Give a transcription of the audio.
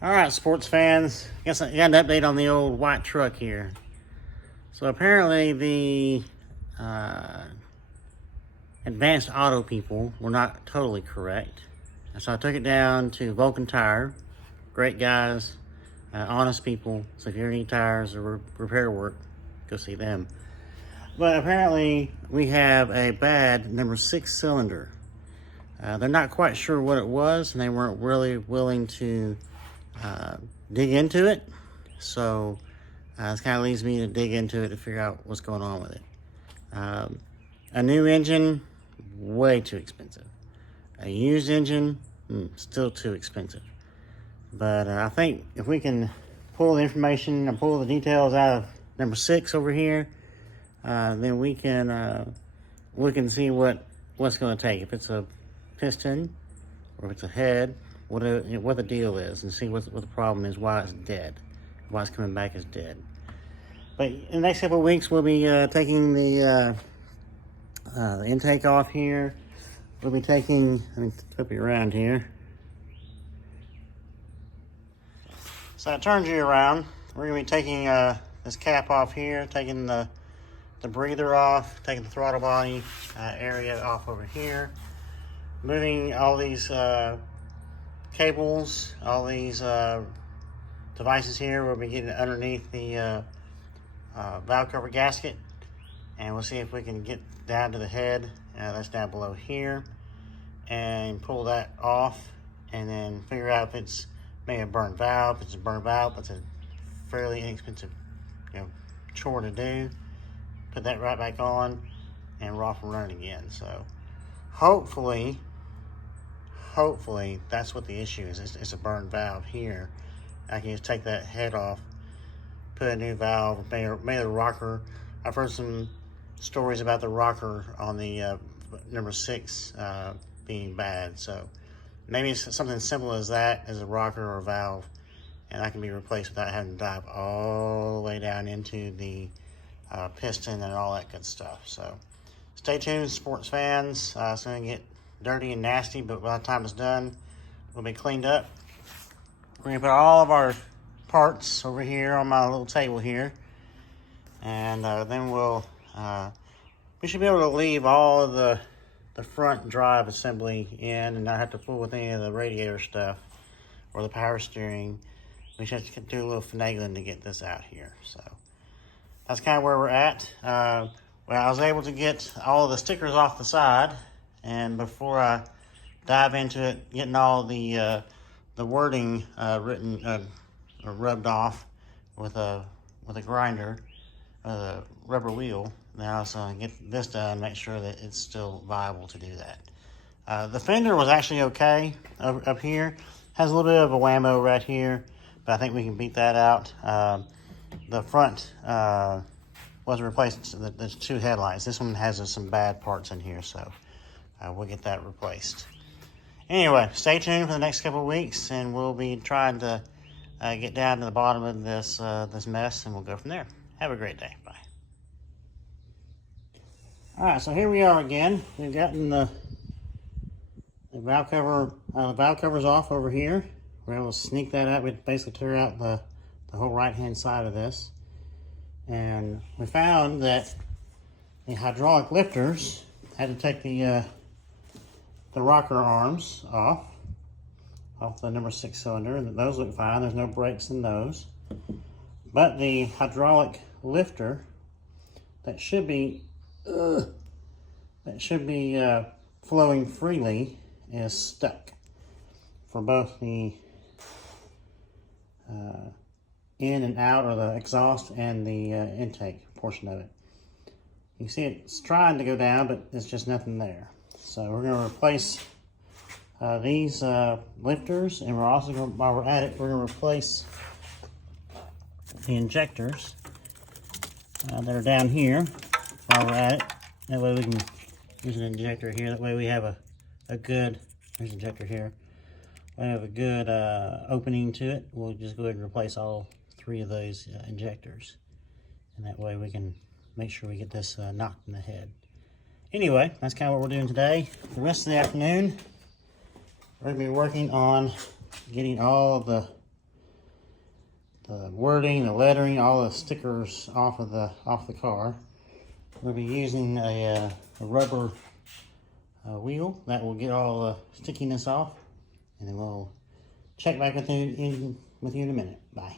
All right, sports fans. Guess I got an update on the old white truck here. So apparently the Advanced Auto people were not totally correct. And so I took it down to Vulcan Tire. Great guys, honest people. So if you ever need tires or repair work, go see them. But apparently we have a bad number 6 cylinder. They're not quite sure what it was, and they weren't really willing to dig into it. So this kind of leads me to dig into it to figure out what's going on with it. A new engine, way too expensive. A used engine, still too expensive. But I think if we can pull the information and pull the details out of number 6 over here, then we can look and see what's going to take. If it's a piston or if it's a head, what the deal is, and see what the problem is, why it's dead, why it's coming back as dead. But in the next couple of weeks, we'll be taking the intake off here. We'll be taking, let me flip you around here. So it turns you around. We're going to be taking this cap off here, taking the breather off, taking the throttle body area off over here, moving all these cables, all these devices here. We'll be getting underneath the valve cover gasket, and we'll see if we can get down to the head that's down below here and pull that off, and then figure out if it's maybe a burnt valve. If it's a burnt valve, that's a fairly inexpensive chore to do. Put that right back on, and we're off and running again. So hopefully that's what the issue is. It's a burned valve here. I can just take that head off, put a new valve, maybe the rocker. I've heard some stories about the rocker on the number 6 being bad. So maybe it's something simple as that, as a rocker or a valve, and that can be replaced without having to dive all the way down into the piston and all that good stuff. So stay tuned, sports fans. It's going to get dirty and nasty, but by the time it's done, we'll be cleaned up. We're going to put all of our parts over here on my little table here, and then we should be able to leave all of the front drive assembly in and not have to fool with any of the radiator stuff or the power steering. We just have to do a little finagling to get this out here. So that's kind of where we're at. Well, I was able to get all of the stickers off the side, and before I dive into it, getting all the wording written or rubbed off with a grinder, the rubber wheel. Now, so get this done, make sure that it's still viable to do that. The fender was actually okay up here. Has a little bit of a whammo right here, but I think we can beat that out. The front wasn't replaced. There's 2 headlights. This one has some bad parts in here, so we'll get that replaced. Anyway, stay tuned for the next couple of weeks, and we'll be trying to get down to the bottom of this mess, and we'll go from there. Have a great day. Bye. All right, so here we are again. We've gotten the valve covers off over here. We're able to sneak that out. We basically clear out the whole right-hand side of this. And we found that the hydraulic lifters had to take the rocker arms off the number 6 cylinder, and those look fine. There's no brakes in those. But the hydraulic lifter that should be flowing freely is stuck for both the in and out, or the exhaust and the intake portion of it. You can see it's trying to go down, but there's just nothing there. So we're going to replace these lifters, and we're also going, while we're at it, we're going to replace the injectors that are down here while we're at it. That way we can use an injector here. That way we have a good, there's an injector here. We have a good opening to it. We'll just go ahead and replace all 3 of those injectors. And that way we can make sure we get this knocked in the head. Anyway, that's kind of what we're doing today. The rest of the afternoon, we're going to be working on getting all of the the wording, the lettering, all the stickers off the car. We'll be using a rubber wheel that will get all the stickiness off, and then we'll check back with you in a minute. Bye.